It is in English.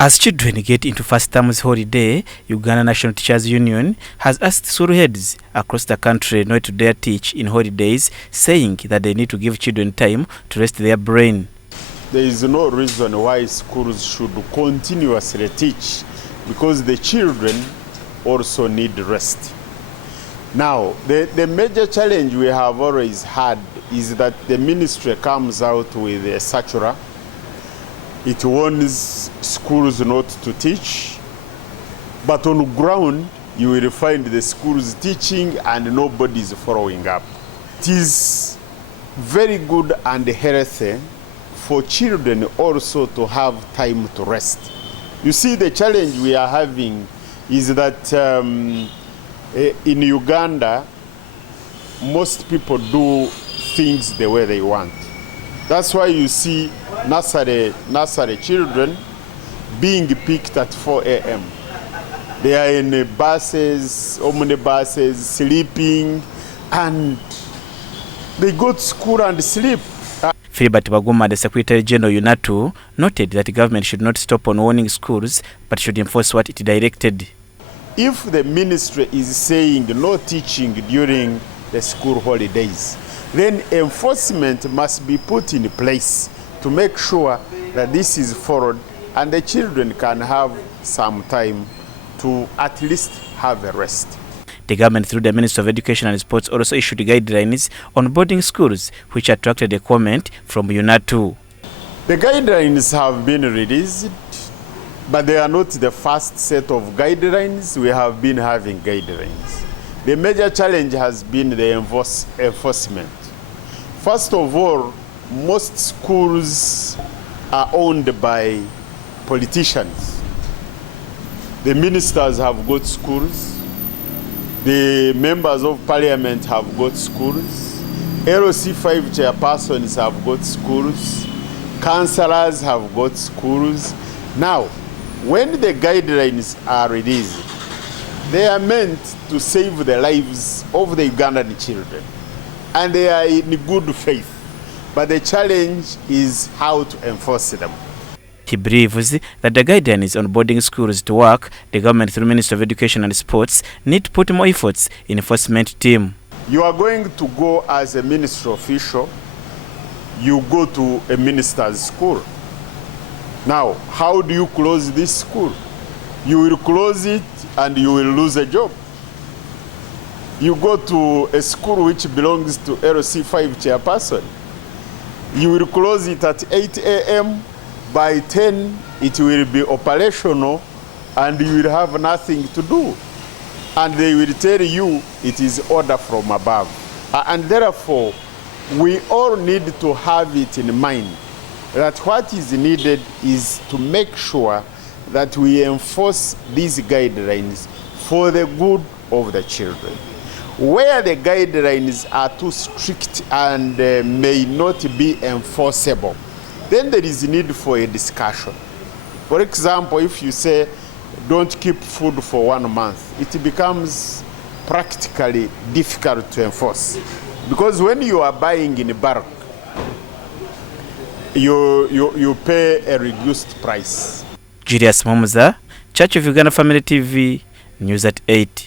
As children get into first term's holiday, Uganda National Teachers Union has asked school heads across the country not to dare teach in holidays, saying that they need to give children time to rest their brain. There is no reason why schools should continuously teach, because the children also need rest. Now, the major challenge we have always had is that the ministry comes out with a circular. It warns schools not to teach, but on the ground you will find the schools teaching and nobody is following up. It is very good and healthy for children also to have time to rest. You see, the challenge we are having is that in Uganda, most people do things the way they want. That's why you see nursery children being picked at 4 a.m. They are in buses, omnibuses, sleeping, and they go to school and sleep. Philbert Baguma, the Secretary General UNATU, noted that the government should not stop on warning schools, but should enforce what it directed. If the ministry is saying no teaching during the school holidays, then enforcement must be put in place to make sure that this is followed and the children can have some time to at least have a rest. The government, through the Ministry of Education and Sports, also issued guidelines on boarding schools, which attracted a comment from UNATU. The guidelines have been released, but they are not the first set of guidelines. We have been having guidelines. The major challenge has been the enforcement. First of all, most schools are owned by politicians. The ministers have got schools. The members of parliament have got schools. LC5 chairpersons have got schools. Councillors have got schools. Now, when the guidelines are released, they are meant to save the lives of the Ugandan children. And they are in good faith. But the challenge is how to enforce them. He believes that the guidelines on boarding schools to work, the government, through Ministry of Education and Sports, need to put more efforts in enforcement team. You are going to go as a ministry official, you go to a minister's school. Now, how do you close this school? You will close it and you will lose a job. You go to a school which belongs to LC5 chairperson. You will close it at 8 a.m. By 10, it will be operational and you will have nothing to do. And they will tell you it is order from above. And therefore, we all need to have it in mind that what is needed is to make sure that we enforce these guidelines for the good of the children. Where the guidelines are too strict and may not be enforceable, then there is need for a discussion. For example, if you say don't keep food for 1 month, it becomes practically difficult to enforce. Because when you are buying in bulk, you pay a reduced price. Julius Momuza, Church of Uganda Family TV, News at 8.